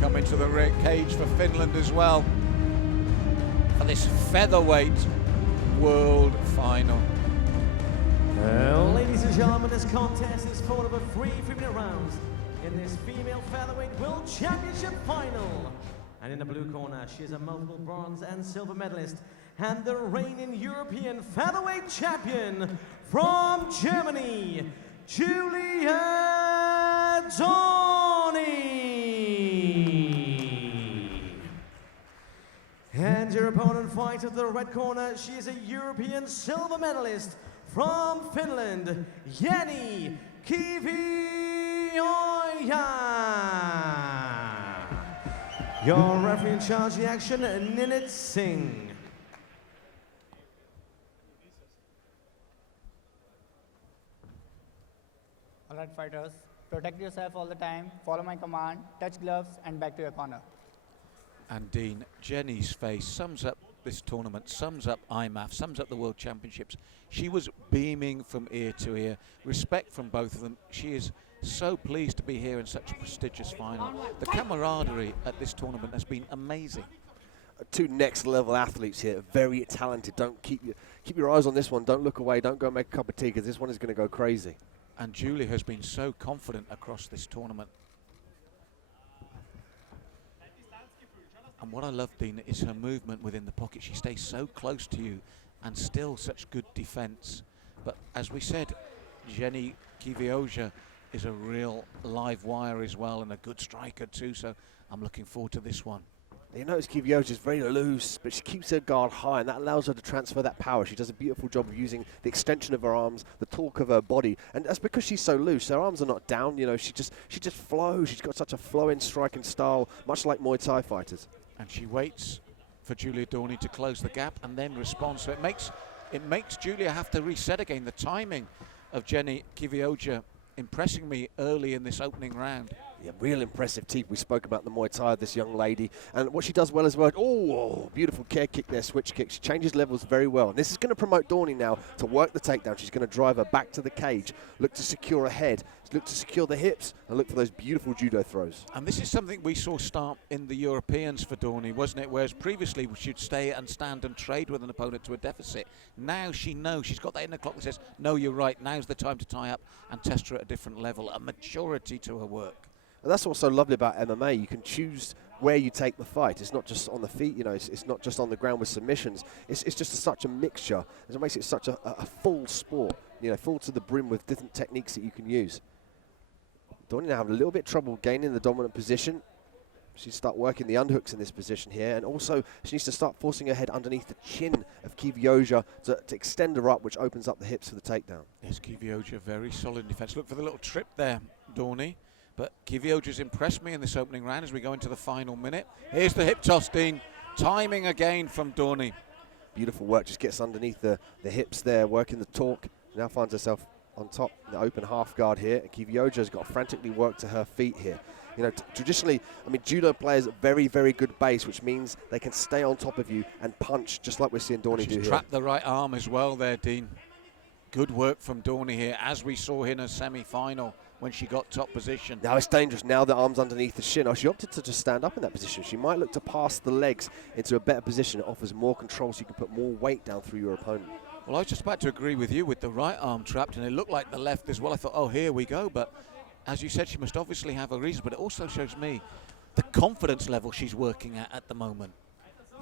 coming to the cage for Finland as well for this featherweight world final. Ladies and gentlemen, this contest is fought over 3-minute rounds in this female featherweight world championship final. And in the blue corner, she is a multiple bronze and silver medalist and the reigning European featherweight champion from Germany, Julia Dorny. And your opponent fights at the red corner, she is a European silver medalist from Finland, Jenni Kivioja. Your referee in charge of the action, Ninit Singh. All right, fighters, protect yourself all the time, follow my command, touch gloves, and back to your corner. And Dean, Jenni's face sums up this tournament, sums up IMMAF, sums up the World Championships. She was beaming from ear to ear. Respect from both of them. She is so pleased to be here in such a prestigious final. The camaraderie at this tournament has been amazing. Two next level athletes here, very talented. Don't keep your eyes on this one. Don't look away. Don't go make a cup of tea, because this one is going to go crazy. And Julie has been so confident across this tournament. And what I love, Dean, is her movement within the pocket. She stays so close to you and still such good defense. But as we said, Jenni Kivioja is a real live wire as well and a good striker too, so I'm looking forward to this one. You notice Kivioja is very loose, but she keeps her guard high, and that allows her to transfer that power. She does a beautiful job of using the extension of her arms, the torque of her body, and that's because she's so loose. Her arms are not down, you know, she just flows. She's got such a flowing striking style, much like Muay Thai fighters. And she waits for Julia Dorny to close the gap and then responds. So it makes Julia have to reset again. The timing of Jenni Kivioja impressing me early in this opening round. Yeah, real impressive teeth. We spoke about the Muay Thai of this young lady, and what she does well as well. Oh, beautiful care kick there, switch kick. She changes levels very well. And this is going to promote Dorny now to work the takedown. She's going to drive her back to the cage, look to secure her head, look to secure the hips, and look for those beautiful judo throws. And this is something we saw start in the Europeans for Dorny, wasn't it? Whereas previously she'd stay and stand and trade with an opponent to a deficit. Now she knows, she's got that inner clock that says, no, you're right, now's the time to tie up and test her at a different level, a maturity to her work. And that's what's so lovely about MMA. You can choose where you take the fight. It's not just on the feet, you know, it's not just on the ground with submissions. It's just such a mixture. It makes it such a full sport, you know, full to the brim with different techniques that you can use. Dorny now have a little bit of trouble gaining the dominant position. She needs to start working the underhooks in this position here, and also she needs to start forcing her head underneath the chin of Kivioja to extend her up, which opens up the hips for the takedown. Yes, Kivioja very solid in defense. Look for the little trip there, Dorny. But Kivioja's impressed me in this opening round as we go into the final minute. Here's the hip toss, Dean. Timing again from Dorny. Beautiful work, just gets underneath the hips there, working the torque. Now finds herself on top, the open half guard here. Kivioja's got frantically work to her feet here. You know, traditionally, I mean, judo players are very, very good base, which means they can stay on top of you and punch, just like we're seeing Dorny do here. She's trapped the right arm as well there, Dean. Good work from Dorny here, as we saw in her semi-final when she got top position. Now it's dangerous. Now the arm's underneath the shin. Oh, she opted to just stand up in that position. She might look to pass the legs into a better position. It offers more control, so you can put more weight down through your opponent. Well, I was just about to agree with you with the right arm trapped, and it looked like the left as well. I thought, oh, here we go. But as you said, she must obviously have a reason. But it also shows me the confidence level she's working at the moment.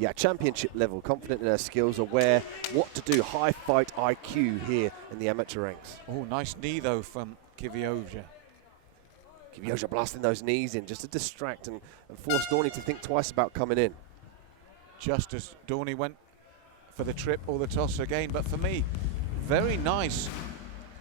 Yeah, championship level, confident in her skills, aware what to do. High fight IQ here in the amateur ranks. Oh, nice knee, though, from Kivioja. Kivioja blasting those knees in just to distract and force Dorny to think twice about coming in. Just as Dorny went for the trip or the toss again. But for me, very nice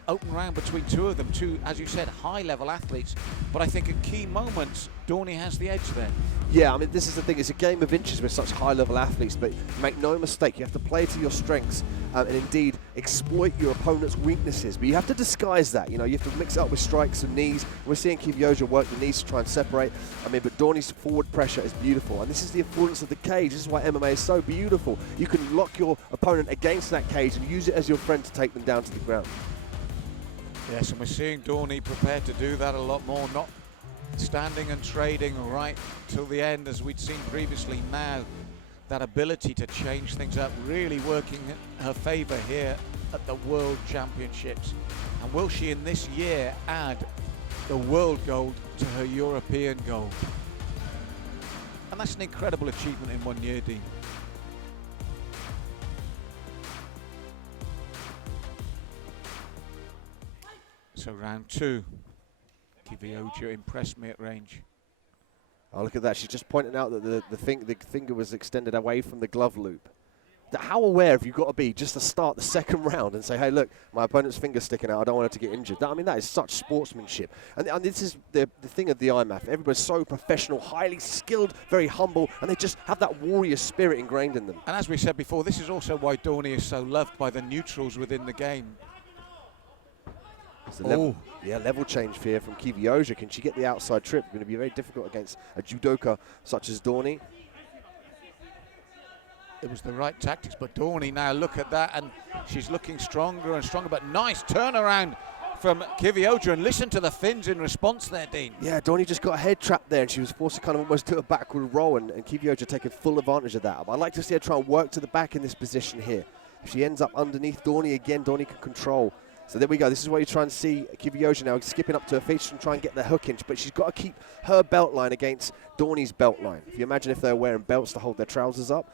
open round between two of them. Two, as you said, high-level athletes. But I think at key moments, Dorny has the edge there. Yeah, I mean, this is the thing. It's a game of inches with such high-level athletes, but make no mistake, you have to play to your strengths and indeed exploit your opponent's weaknesses. But you have to disguise that. You know, you have to mix it up with strikes and knees. We're seeing Kivioja work the knees to try and separate. I mean, but Dorny's forward pressure is beautiful, and this is the affordance of the cage. This is why MMA is so beautiful. You can lock your opponent against that cage and use it as your friend to take them down to the ground. Yes, and we're seeing Dorny prepared to do that a lot more, not standing and trading right till the end, as we'd seen previously. Now that ability to change things up really working in her favour here at the World Championships. And will she in this year add the world gold to her European gold? And that's an incredible achievement in 1 year, Dean. So round 2, Kivioja impressed me at range. Oh, look at that. She's just pointing out that the finger was extended away from the glove loop. How aware have you got to be just to start the second round and say, hey, look, my opponent's finger's sticking out. I don't want her to get injured. I mean, that is such sportsmanship. And this is the thing of the IMMAF. Everybody's so professional, highly skilled, very humble, and they just have that warrior spirit ingrained in them. And as we said before, this is also why Dorny is so loved by the neutrals within the game. Level change here from Kivioja. Can she get the outside trip? Going to be very difficult against a judoka such as Dorny. It was the right tactics, but Dorny now, look at that, and she's looking stronger and stronger, but nice turnaround from Kivioja, and listen to the fins in response there, Dean. Yeah, Dorny just got a head trapped there, and she was forced to kind of almost do a backward roll, and Kivioja taking full advantage of that. But I'd like to see her try and work to the back in this position here. If she ends up underneath Dorny again, Dorny can control. So there we go. This is where you try and see Kivioja now skipping up to her feet and try and get the hook inch, but she's got to keep her belt line against Dorny's belt line. If you imagine if they're wearing belts to hold their trousers up,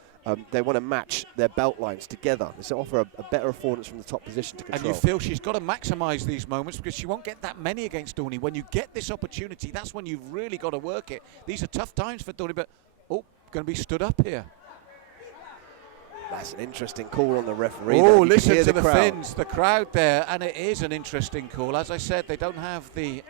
they want to match their belt lines together. This will offer a better affordance from the top position to control. And you feel she's got to maximise these moments because she won't get that many against Dorny. When you get this opportunity, that's when you've really got to work it. These are tough times for Dorny, but going to be stood up here. That's an interesting call on the referee. Oh, listen to the fins, the crowd there, and it is an interesting call. As I said, they don't have the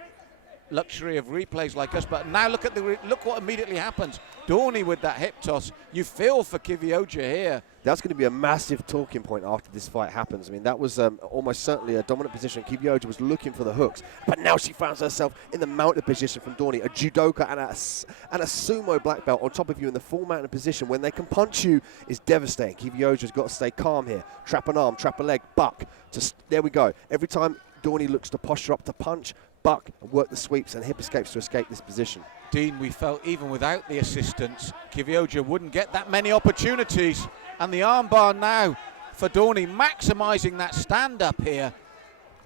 luxury of replays like us, but now look at look what immediately happens. Dorny with that hip toss. You feel for Kivioja here. That's going to be a massive talking point after this fight happens. I mean, that was almost certainly a dominant position. Kivioja was looking for the hooks, but now she finds herself in the mounted position from Dorny, a judoka and a sumo black belt on top of you in the full mounted position. When they can punch you, is devastating. Kivioja's got to stay calm here. Trap an arm, trap a leg, buck. There we go. Every time Dorny looks to posture up to punch, buck, and work the sweeps and hip escapes to escape this position. Dean, we felt even without the assistance, Kivioja wouldn't get that many opportunities. And the armbar now for Dorny, maximising that stand-up here.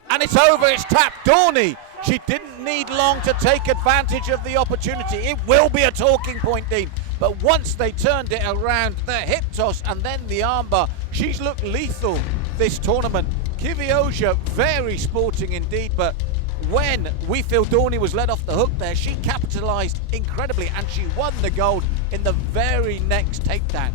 And it's over, it's tapped. Dorny, she didn't need long to take advantage of the opportunity. It will be a talking point, Dean. But once they turned it around, the hip toss and then the armbar, she's looked lethal this tournament. Kivioja, very sporting indeed, but when we feel Dorny was let off the hook there, she capitalised incredibly and she won the gold in the very next takedown.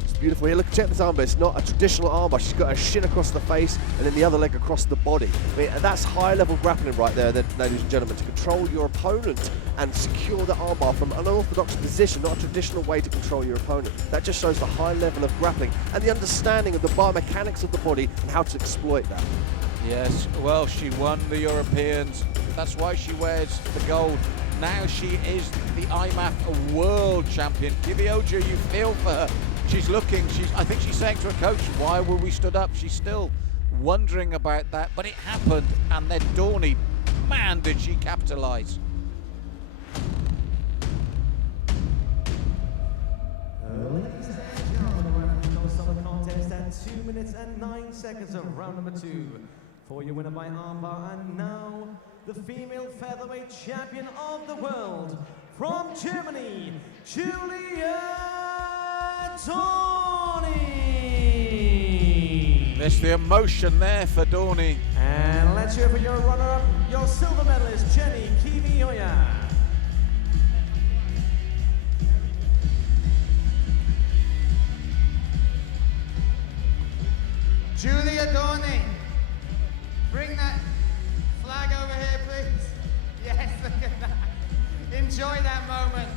It's beautiful here. Look, check this armbar. It's not a traditional armbar. She's got her shin across the face and then the other leg across the body. I mean, that's high-level grappling right there, ladies and gentlemen, to control your opponent and secure the armbar from an unorthodox position, not a traditional way to control your opponent. That just shows the high level of grappling and the understanding of the biomechanics of the body and how to exploit that. Yes, well, she won the Europeans. That's why she wears the gold. Now she is the IMMAF world champion. Kivioja, you feel for her. She's looking, I think she's saying to her coach, why were we stood up? She's still wondering about that, but it happened. And then Dorny, man, did she capitalise. Ladies and gentlemen, the goes on the contest at 2 minutes and 9 seconds of round number 2. For your winner by armbar, and now the female featherweight champion of the world from Germany, Julia Dorny. There's the emotion there for Dorny. And let's hear for your runner-up, your silver medalist, Jenni Kivioja. Julia Dorny, bring that flag over here, please. Yes, look at that. Enjoy that moment.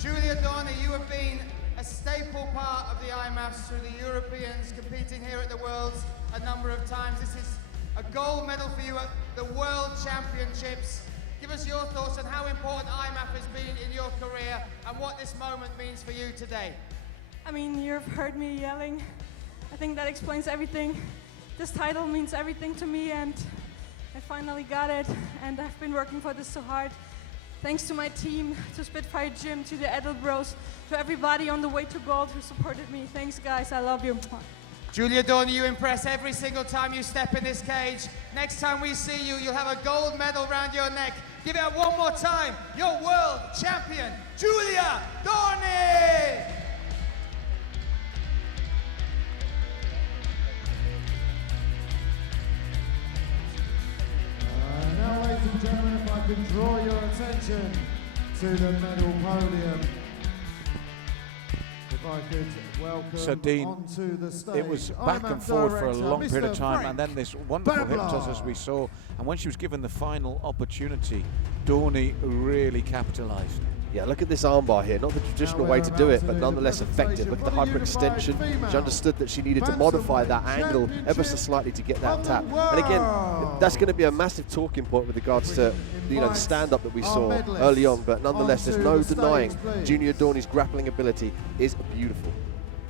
Julia Dorny, you have been a staple part of the IMMAFs through the Europeans, competing here at the Worlds a number of times. This is a gold medal for you at the World Championships. Give us your thoughts on how important IMMAF has been in your career and what this moment means for you today. I mean, you've heard me yelling. I think that explains everything. This title means everything to me, and I finally got it, and I've been working for this so hard Thanks to my team, to Spitfire Gym, to the Adult Bros, to everybody on the way to gold who supported me. Thanks, guys. I love you. Julia Dorny, you impress every single time you step in this cage. Next time we see you, you'll have a gold medal around your neck. Give it up one more time. Your world champion, Julia Dorny! Now, ladies and gentlemen, if I could draw your attention to the medal podium. If I could welcome So, Dean, onto the stage, it was back and forward for a long period of time, Frank and then this wonderful hip toss as we saw. And when she was given the final opportunity, Dorny really capitalised. Yeah, look at this armbar here. Not the traditional way to do it, but nonetheless effective. Look at the hyperextension. She understood that she needed to modify that angle ever so slightly to get that tap. And again, that's going to be a massive talking point with regards to the stand-up that we saw early on. But nonetheless, there's no denying Julia Dorny's grappling ability is beautiful.